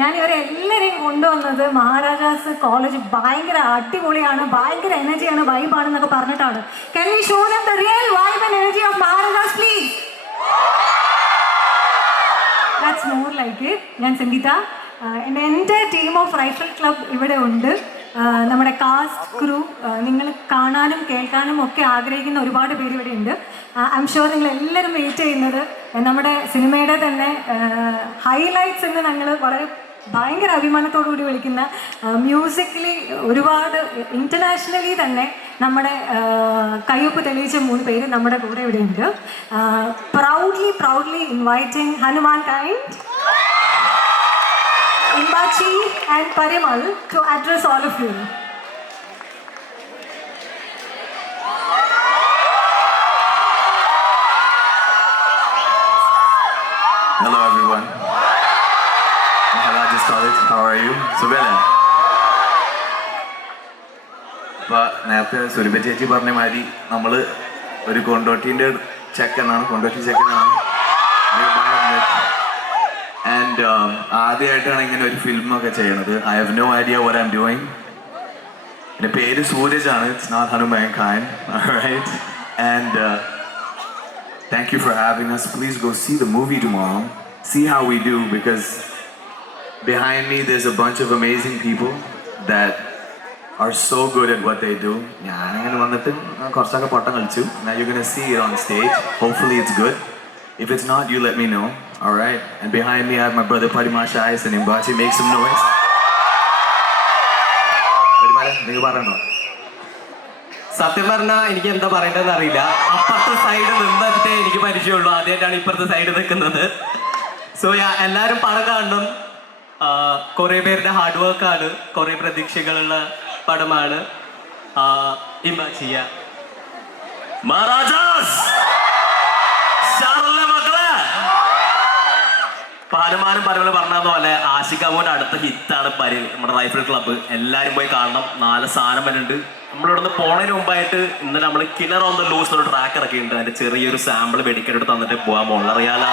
ഞാൻ ഇവരെ എല്ലാവരെയും കൊണ്ടുവന്നത് മഹാരാജാസ് കോളേജ് ഭയങ്കര അടിപൊളിയാണ് ഭയങ്കര എനർജിയാണ് വൈബാണെന്നൊക്കെ പറഞ്ഞിട്ടാണ്. Can we show them the real vibe and energy of Maharajas please that's more like it ഞാൻ സംഗീത എന്റെ എന്റെ ടീം ഓഫ് റൈഫിൾ ക്ലബ് ഇവിടെ ഉണ്ട്. നമ്മുടെ കാസ്റ്റ് കാണാനും കേൾക്കാനും ഒക്കെ ആഗ്രഹിക്കുന്ന ഒരുപാട് പേര് ഇവിടെ ഉണ്ട് ഐ ഷുവർ നിങ്ങൾ എല്ലാവരും വെയിറ്റ് ചെയ്യുന്നത് നമ്മുടെ സിനിമയുടെ തന്നെ ഹൈലൈറ്റ്സ് എന്ന് ഞങ്ങൾ വളരെ ഭയങ്കര അഭിമാനത്തോടുകൂടി വിളിക്കുന്ന മ്യൂസിക്കലി ഒരുപാട് ഇന്റർനാഷണലി തന്നെ നമ്മുടെ കയ്യൊപ്പ് തെളിയിച്ച മൂന്ന് പേര് നമ്മുടെ കൂടെ ഇവിടെ ഉണ്ട് proudly proudly inviting Hanumankind Imbachi and Parimal to address all of you. Maharajas College, how are you? സുഖല്ലേ അപ്പൊ നേരത്തെ സുരഭ ചേച്ചി പറഞ്ഞ മാതിരി നമ്മള് ഒരു കൊണ്ടോട്ടിന്റെ ചെക്കനാണ് കൊണ്ടോട്ടി ചെക്കനാണ് ആൻഡ് ആദ്യമായിട്ടാണ് ഇങ്ങനെ ഒരു ഫിലിമൊക്കെ ചെയ്യണത് I have no idea what I'm doing എൻ്റെ പേര് സൂരജ് ആണ് it's not Hanuman Khan right and Thank you for having us. Please go see the movie tomorrow. See how we do because behind me there's a bunch of amazing people that are so good at what they do. ഞാനങ്ങനെ വന്നിട്ട് കുറച്ചൊക്കെ പൊട്ടം കളിച്ചു. Now you're gonna see it on stage. Hopefully it's good. If it's not, you let me know. Alright? And behind me I have my brother Parimasha Ayas and Imbachi. Make some noise. പരിമാല, നീ പറയണോ? സത്യം പറഞ്ഞാൽ എനിക്ക് എന്താ പറയേണ്ടതെന്ന് അറിയില്ല അപ്പുറത്തെ side നിന്നിട്ടേ എനിക്ക് പരിചയമുള്ളൂ ആദ്യമായിട്ടാണ് ഇപ്പുറത്തെ സൈഡ് നിൽക്കുന്നത് സോ എല്ലാവരും പടം കാണണം കുറേ പേരുടെ ഹാർഡ് വർക്കാണ് കുറേ പ്രതീക്ഷകളുള്ള പടമാണ്. ഇമ്മ ചെയ്യാ. മഹാരാജാസ്! പറഞ്ഞ പോലെ മോൻ അടുത്ത ഹിറ്റാണ് പരി. നമ്മുടെ റൈഫിൾ ക്ലബ്ബ് എല്ലാരും പോയി കാണണം. നാല് സാധനം വരുന്നുണ്ട്. നമ്മളിവിടുന്ന് പോണതിന് മുമ്പായിട്ട് ഇന്ന് നമ്മൾ കിണർ ഓൺ ദ ലൂസ് ഒരു ട്രാക്ക് ഇറക്കിയിട്ടുണ്ട്. അതിന്റെ ചെറിയൊരു സാമ്പിൾ വെടിക്കെടുത്ത് തന്നിട്ട് പോകാൻ പോകണം അറിയാലോ?